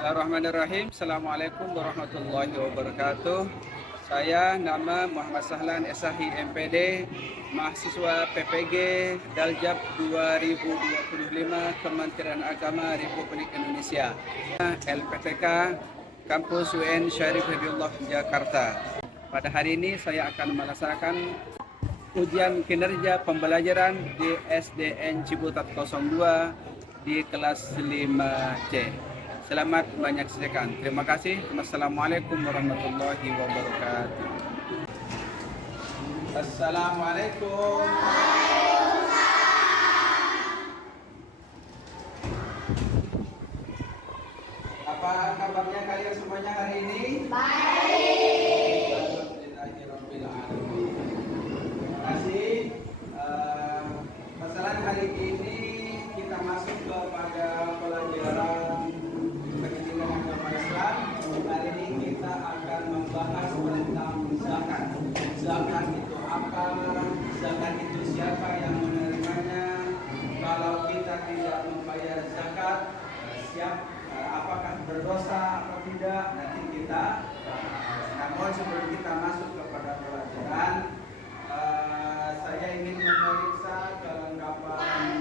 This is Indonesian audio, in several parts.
Bismillahirrahmanirrahim. Assalamualaikum warahmatullahi wabarakatuh. Saya nama Muhammad Sahlan SHI MPD, mahasiswa PPG Daljab 2025 Kementerian Agama Republik Indonesia, LPTK Kampus UN Syarif Hidayatullah Jakarta. Pada hari ini saya akan melaksanakan ujian kinerja pembelajaran di SDN Ciputat 02 di kelas 5C. Selamat menyaksikan. Terima kasih. Wassalamualaikum warahmatullahi wabarakatuh. Assalamualaikum. Apa kabarnya kalian semuanya hari ini? Baik. Alhamdulillahirabbil alamin. Terima kasih. Masalah hari ini kita masuk kepada pelajaran pendidikan agama Islam. Hari ini kita akan membahas tentang zakat. Zakat itu apa? Zakat itu siapa yang menerimanya? Kalau kita tidak membayar zakat, apakah berdosa atau tidak? Nanti kita namun sebelum kita masuk kepada pelajaran, saya ingin memeriksa kelengkapan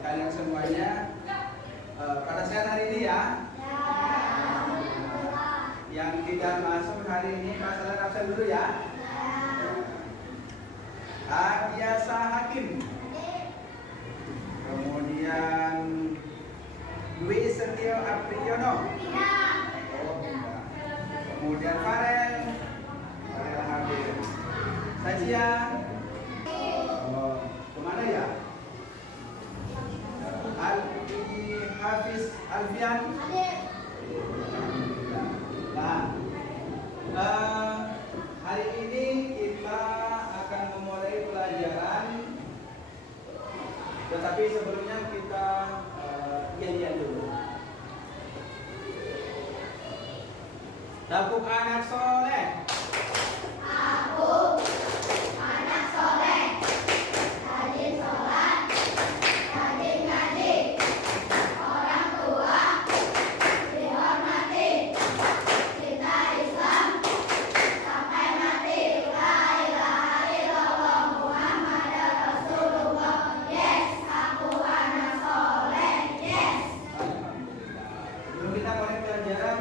kalian semuanya pada saat hari ini ya. Yang tidak masuk hari ini masalah absen dulu ya. Biasa Hakim. Kemudian Dwi Setio Apriyono. Oh, tidak. Kemudian Farel hadir. Sajia. Oh, kemana ya? Hafiz Alfian. Nah, hari ini kita akan memulai pelajaran. Tetapi sebelumnya kita lihat dulu. Tabuk anak soleh. Aku anak soleh, rajin sholat, rajin ngaji, orang tua dihormati, cinta Islam sampai mati. La ilaha illallah Muhammadar Rasulullah. Yes, aku anak soleh. Yes. Alhamdulillah. Sebelum kita mulai pelajaran,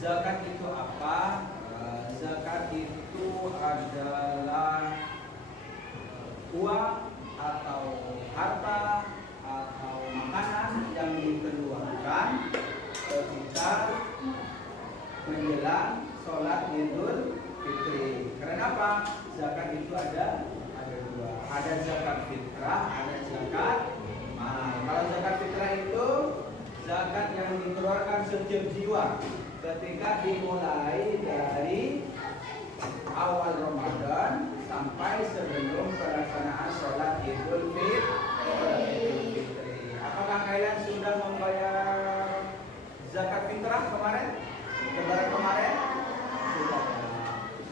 Zakat itu apa? Zakat itu adalah uang atau harta atau makanan yang dikeluarkan ketika menjelang sholat Idul Fitri. Karena apa? Zakat itu ada dua. Ada zakat fitrah, ada zakat mal. Kalau zakat fitrah itu zakat yang dikeluarkan setiap jiwa ketika dimulai dari awal Ramadan sampai sebelum pelaksanaan sholat Idul Fitri. Apakah kalian sudah membayar zakat fitrah kemarin? Lebaran kemarin? Sudah.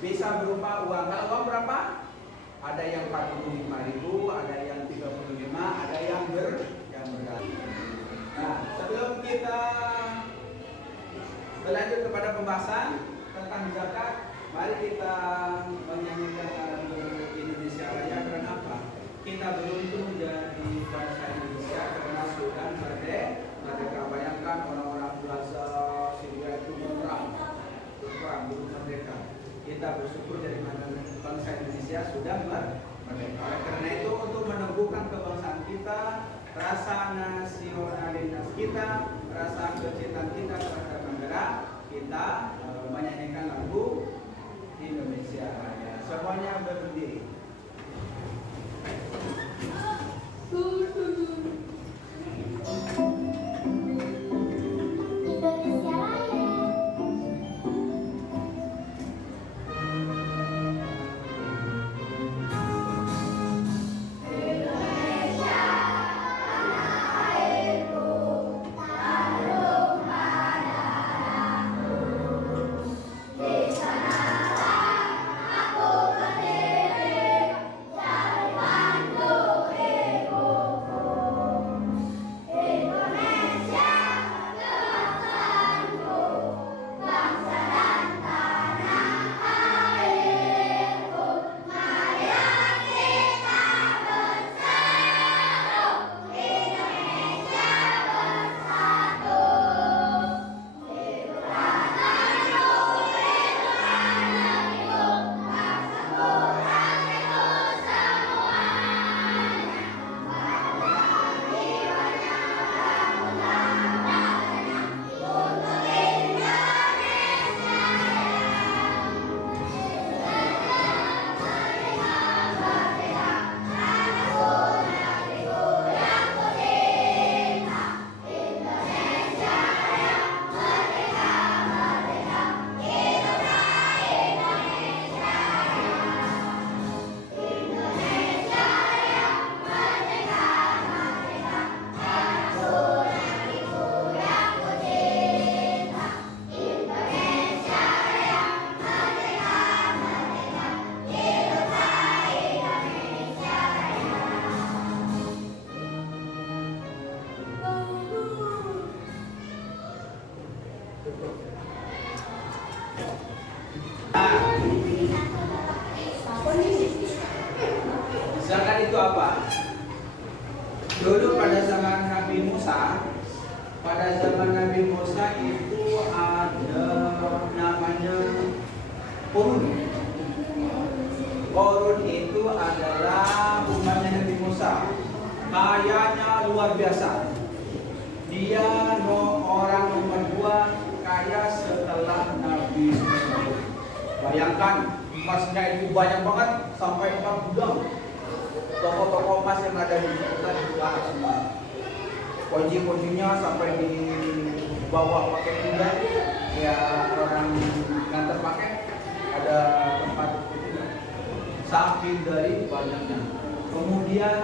Bisa berupa uang. Kalau uang berapa? Ada yang 45.000, ada yang 35, ada yang berat. Nah, sebelum kita berlanjut kepada pembahasan tentang zakat, mari kita menyanyikan lagu Indonesia Raya. Karena apa? Kita beruntung jadi bangsa Indonesia karena sudah merdeka. Bayangkan orang-orang Plaza Syria itu berperang belum merdeka. Kita bersyukur dari mana bangsa Indonesia sudah merdeka. Karena itu untuk meneguhkan kebangsaan kita, rasa nasionalitas kita, rasa kecintaan kita terhadap negara, kita menyanyikan lagu Indonesia Raya. Semuanya berdiri. Indonesia Raya. Zakat itu apa? Dulu pada zaman Nabi Musa, itu ada namanya Qurun. Qurun itu adalah umatnya Nabi Musa. Kayanya luar biasa. Dia orang nomor 2 kaya setelah Nabi Musa. Bayangkan emasnya itu banyak banget sampai 4 gudang. Toko-toko emas yang ada di kita dibahas semua. Kunci-kuncinya sampai di bawah pakai kuda. Ya orang nganter pakai ada tempat itu. Saking dari banyaknya. Kemudian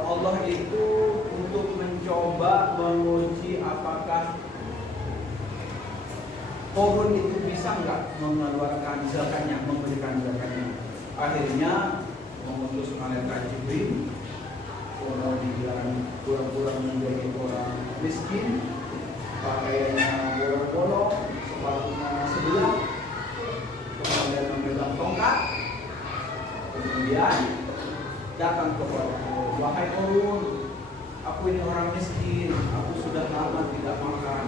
Allah itu untuk mencoba menguji apakah Qurun itu bisa nggak mengeluarkan zakatnya, memberikan zakatnya. Akhirnya mengutus malaikat Jibril. Kemudian pura-pura menjadi orang miskin, pakaiannya bolong-bolong, sepatunya sebelah, kemudian memegang tongkat, kemudian datang kepada wahai Qurun, aku ini orang miskin, aku sudah lama tidak makan.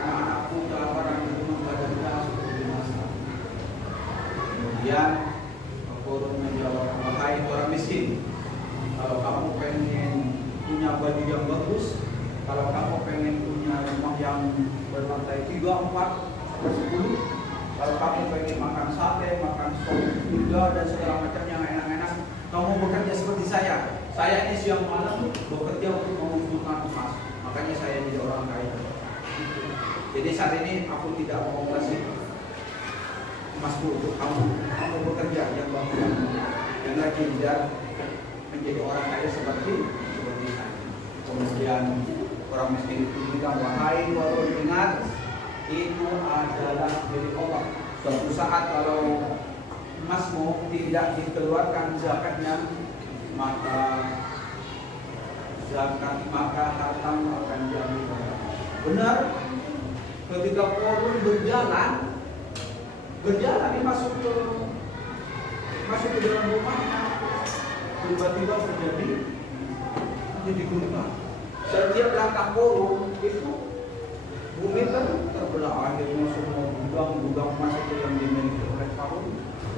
anak-anakku kelaparan di rumah badannya sudah binasa. Kemudian Korun menjawab, wahai orang miskin, kalau kamu pengen punya baju yang bagus, kalau kamu pengen punya rumah yang berlantai 3, 4, sampai 10, kalau kamu pengen makan sate, makan sop iga dan segala macam yang enak-enak, kamu bekerja seperti saya. Saya ini siang malam bekerja untuk mengumpulkan emas. Makanya saya jadi orang kaya. Jadi saat ini aku tidak mau kasih emasku untuk kamu. Kamu bekerja yang bagus, yang lagi tidak menjadi orang kaya seperti saya. Kemudian orang miskin itu bilang, wahai Korun, ingat itu adalah milik Allah. Suatu saat kalau emasmu tidak dikeluarkan zakatnya, maka hartamu akan jadi benar. Ketika Korun berjalan dia masuk ke dalam rumahnya, tiba-tiba terjadi gempa. Setiap langkah Korun itu bumi terbelah, akhirnya semua gudang masuk ke yang dimiliki oleh Korun,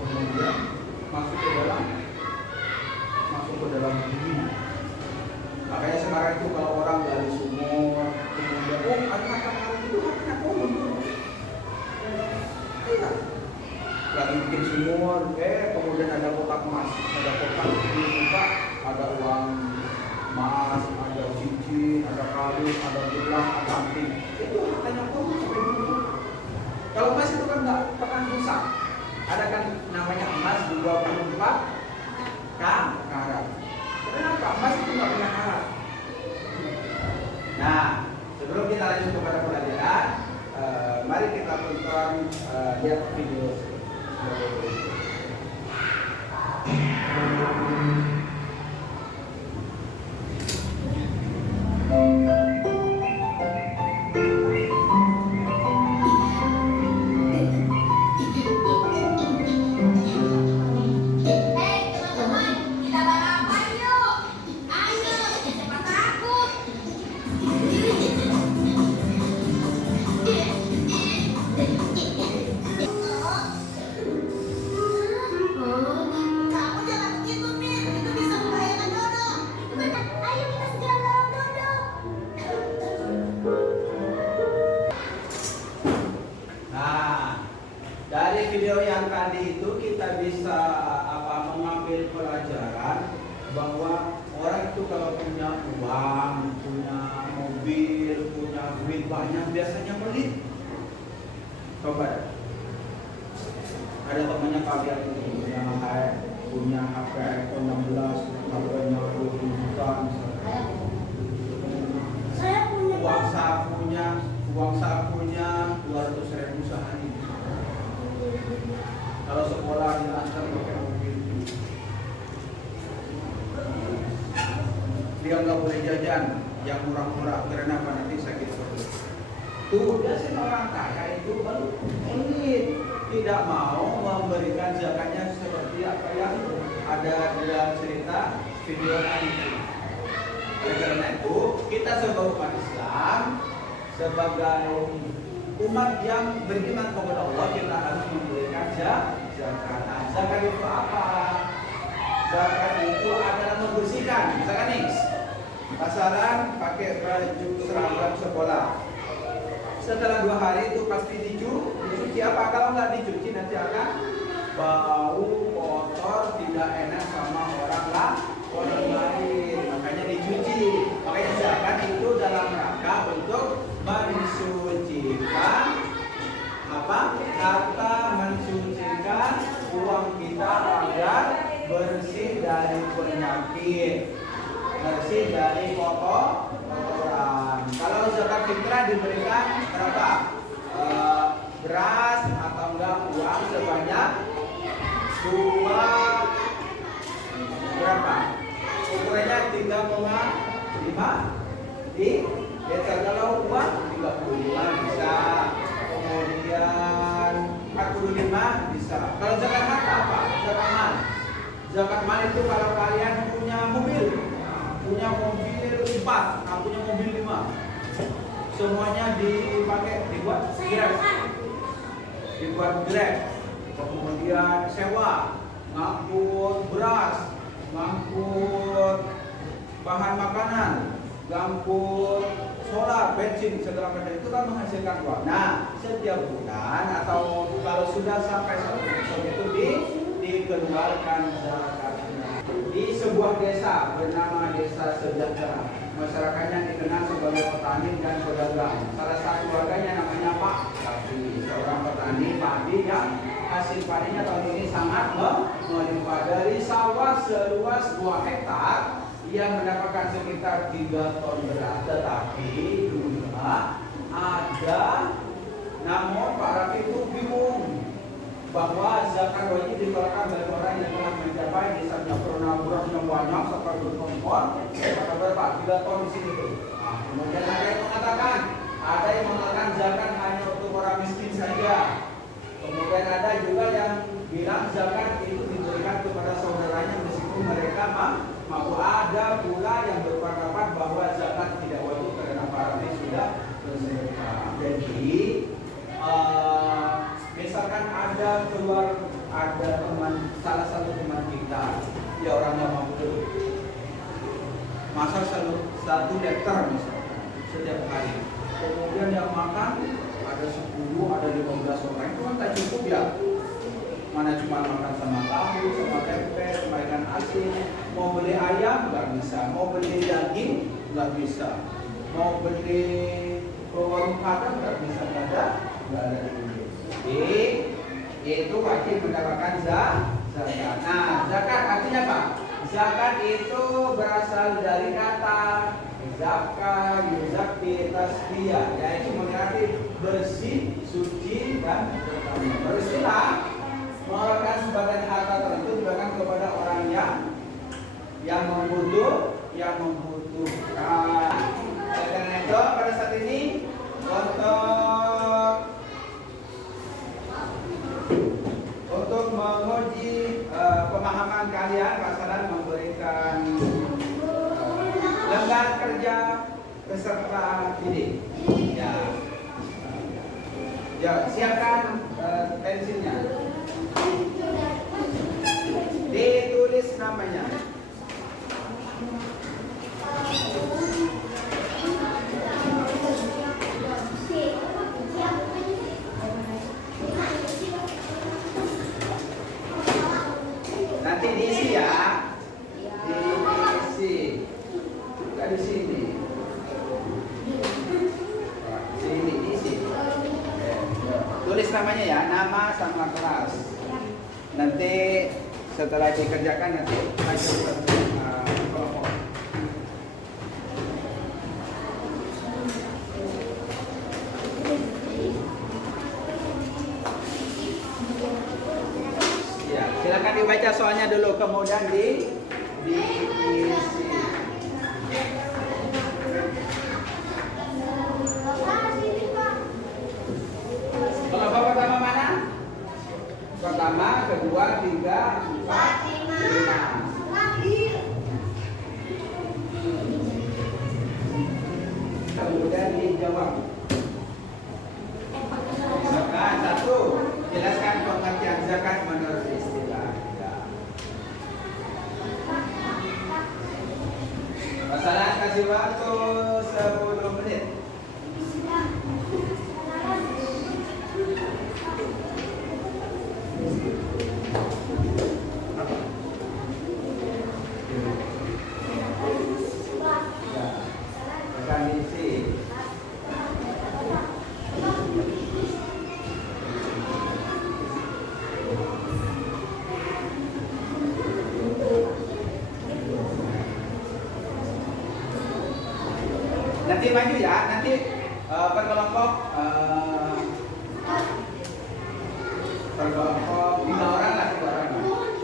kemudian masuk ke dalam bumi. Makanya sekarang itu kalau orang gali sumur, kemudian ada harta itu hartanya Korun. Iya. Lagi bikin sumur, kemudian ada kotak emas, ada kotak dibuka, ada uang emas, ada cincin, ada kalung, ada gelang, ada anting. Itu hartanya Korun sampai dulu. Kalau emas itu kan nggak pernah rusak. Ada kan namanya emas 24 karat. Kenapa? Emas itu nggak pernah karat. Nah, sebelum kita lanjut kepada pelajaran, mari kita tonton lihat video. Dari video yang tadi itu kita bisa mengambil pelajaran bahwa orang itu kalau punya uang, punya mobil, punya duit banyak biasanya pelit. Coba ada temannya kalian ini punya HP iPhone 16, HP-nya 20 juta misalnya. Saya punya Uang sakunya 200.000 sehari. Kalau sekolah diantar pakai mobil, dia nggak boleh jajan yang murah-murah karena apa, nanti sakit perut. Tuh biasanya orang kaya itu baru elit, tidak mau memberikan zakatnya seperti apa yang ada di dalam cerita video tadi. Oleh karena itu kita sebagai umat Islam, sebagai umat yang beriman kepada Allah, kita harus memberikan zakat. Zakat itu apa? Zakat itu adalah membersihkan. Misalkan nih, pasaran pakai baju seragam sekolah. Setelah 2 hari itu pasti dicuci. Apa? Kalau nggak dicuci nanti akan bau, kotor, tidak enak sama orang lain. Makanya dicuci. Makanya zakat itu dalam rangka untuk mensucikan mensucikan uang kita agar bersih dari penyakit, bersih dari kotoran. Kalau zakat fitrah diberikan berapa? Beras atau enggak uang sebanyak 2 ukurannya 3,5 di liter. Kalau uang 35 bisa, kemudian 45 bisa. Kalau zakat harta apa? Zakat mal. Zakat mal itu kalau kalian punya mobil 4, punya mobil 5, semuanya dipakai dibuat Grab, kemudian sewa, ngangkut beras, ngangkut bahan makanan, ngangkut solar, bensin, segala macam itu kan menghasilkan uang. Nah, setiap bulan atau kalau sudah sampai satu bulan itu dikeluarkan zakatnya. Di sebuah desa bernama Desa Sejahtera, masyarakatnya dikenal sebagai petani dan pedagang. Salah satu warganya namanya Pak Tapi, seorang petani padi yang hasil padinya tahun ini sangat melimpah. Dari sawah seluas 2 hektar ia mendapatkan sekitar 3 ton beras. Tetapi juga ada, namun Pak Rafi itu bingung bahwa zakat wajib dikeluarkan dari orang yang telah mencapai nisabnya pernah beras yang banyak sampai berton-ton. Kata berapa? 3 ton di sini tuh. Nah, kemudian ada yang mengatakan zakat hanya untuk orang miskin saja. Kemudian ada juga yang bilang zakat itu diberikan kepada saudaranya meskipun mereka mampu. Ada pula yang berpendapat bahwa zakat tidak wajib karena para nabi sudah bersedekah. Jadi misalkan ada teman, salah satu teman kita, dia orangnya mampu masak 1 liter misalkan setiap hari. Kemudian yang makan ada 10, ada 15 orang, itu kan tak cukup ya. Mana cuma makan sama tahu, sama tempe, sama ikan asin. Mau beli ayam nggak bisa, mau beli daging nggak bisa, mau beli ke warung makan nggak bisa, nggak ada duit. Jadi itu wajib mendapatkan zakat. Nah, zakat artinya apa? Zakat itu berasal dari kata zakah, yuzakki, tasbiyah, yaitu mengerti bersih, suci, dan bersihlah. Mengeluarkan sebagian harta tertentu diberikan kepada orang yang membutuhkan. Karena itu pada saat ini untuk menguji pemahaman kalian, Pak Salan memberikan lembar kerja peserta didik. Ya, siapkan pensilnya. Ditulis namanya. Nanti diisi ya. Diisi. Bukan di sini. Sini diisi. Tulis namanya ya, nama sama kelas. Nanti setelah dikerjakan nanti maju ke kelompok. Ya, silakan dibaca soalnya dulu, kemudian diisi. Kalau bapak pertama mana? Pertama, kedua, 3, 4, 5. Kemudian dijawab. Misalkan 1, jelaskan pengertian zakat menurut istilah. Ya. Masalah kasih waktu 10 menit. Nanti maju ya, nanti berkelompok 5 orang lah, 3 orang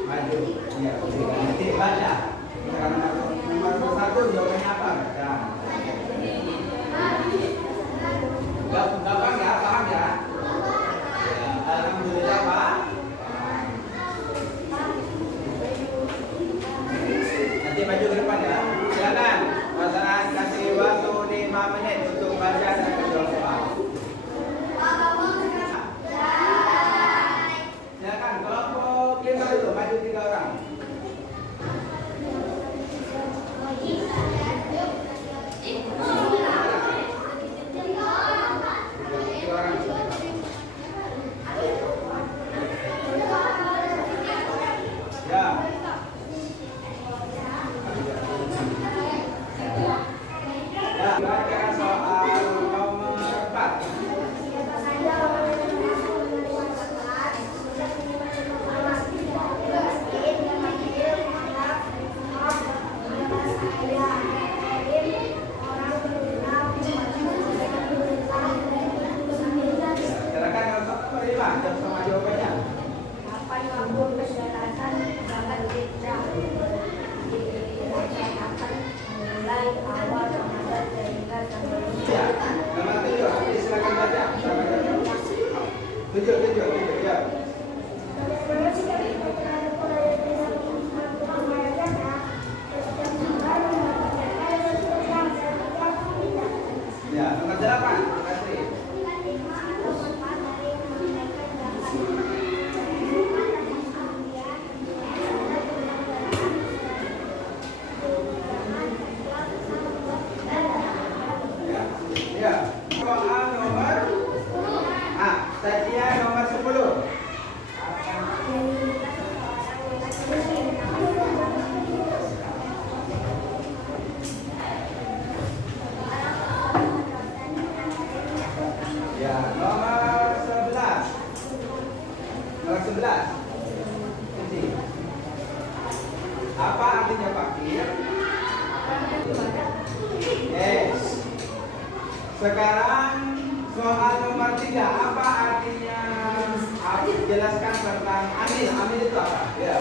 maju. Ya, nanti baca. Misalkan nomor 1 jawabannya apa? Gampang ya, paham ya? Ya, alhamdulillah Pak. Nanti maju ke depan ya. Silakan. Pasangan kasih waktu 5 menit untuk baca dan menjawab soal. Jawab sama jawabannya. Apa yang persyaratan zakat fitrah dilaksanakan mulai awal Ramadan sehingga sampai Ya, nomor 7. Nanti silakan baca. Tujuh ya. Ya, nomor 8. Kasih. Ya. Soal nomor Sajian nomor 10. Ya, nomor 11. Nomor 11. Ini. Apa artinya fakir? Yes. Sekarang soal nomor 3. Apa artinya? Jelaskan tentang amil. Amil itu apa? Ya.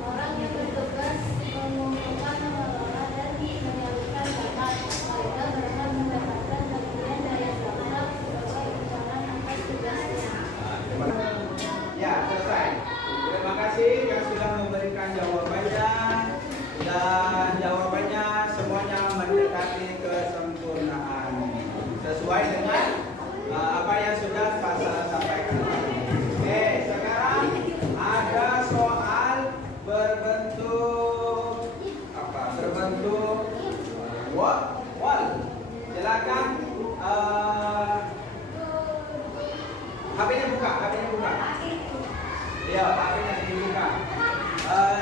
orang yang bertugas mengumpulkan, mengelola dan menyalurkan zakat. Mereka berhak mendapatkan bagian dari zakat sebagai imbalan atas tugasnya. Ya, selesai. Terima kasih yang sudah memberikan jawabannya, dan jawabannya semuanya mendekati kesempurnaan sesuai dengan apa yang sudah Pak Salah sampaikan tadi. Oke, sekarang ada soal berbentuk apa? Berbentuk wall. Silakan. HP-nya buka. Ya, HP-nya dibuka.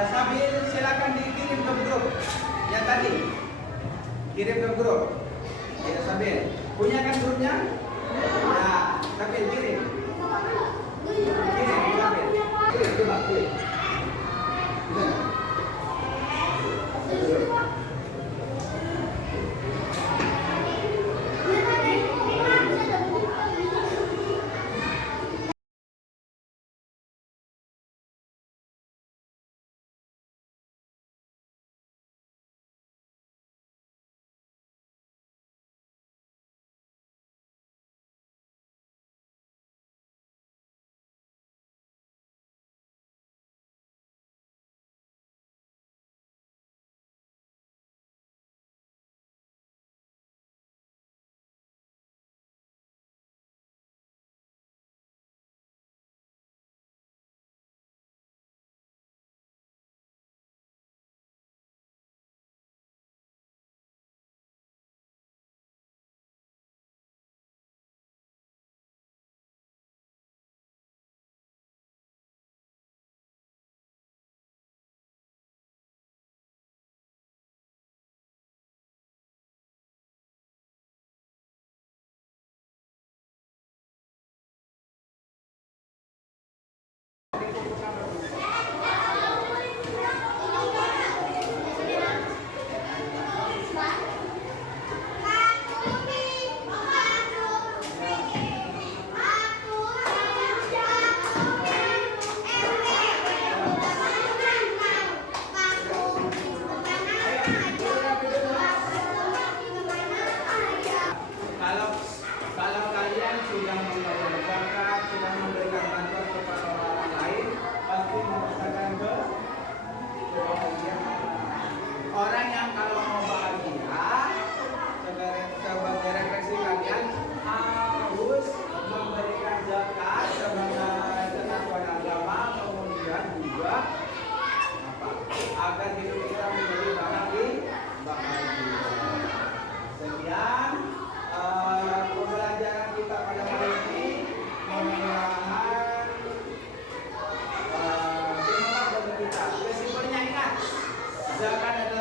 Sambil silakan dikirim ke grup yang tadi. Kirim ke grup. Ya, sambil. Punya kan grupnya? Nah, sambil kirim. Kirim, coba kirim.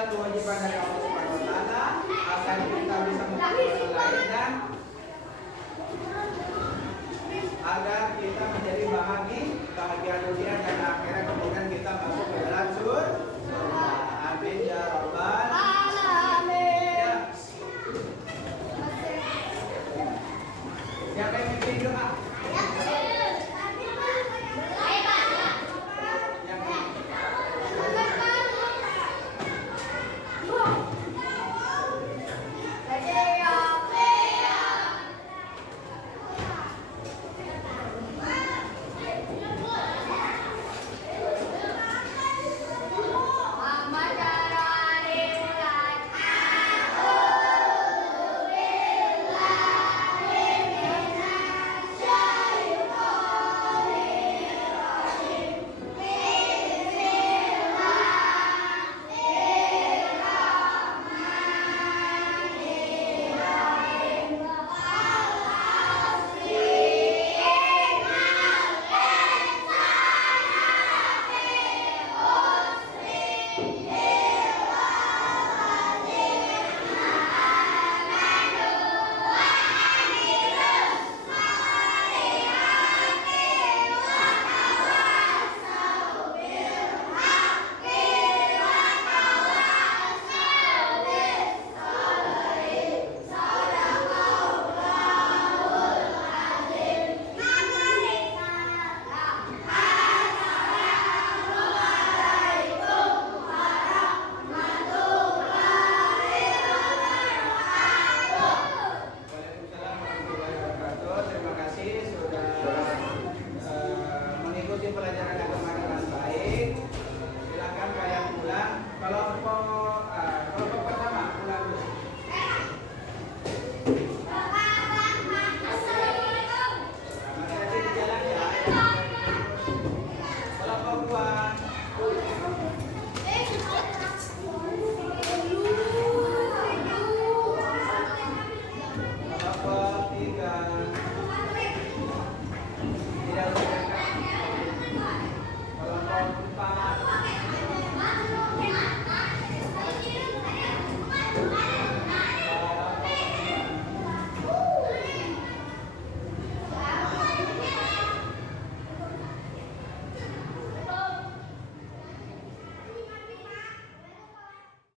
kewajiban dari Allah Subhanahu wa taala agar kita bisa memperbaiki lain dan agar kita menjadi bahagia dunia dan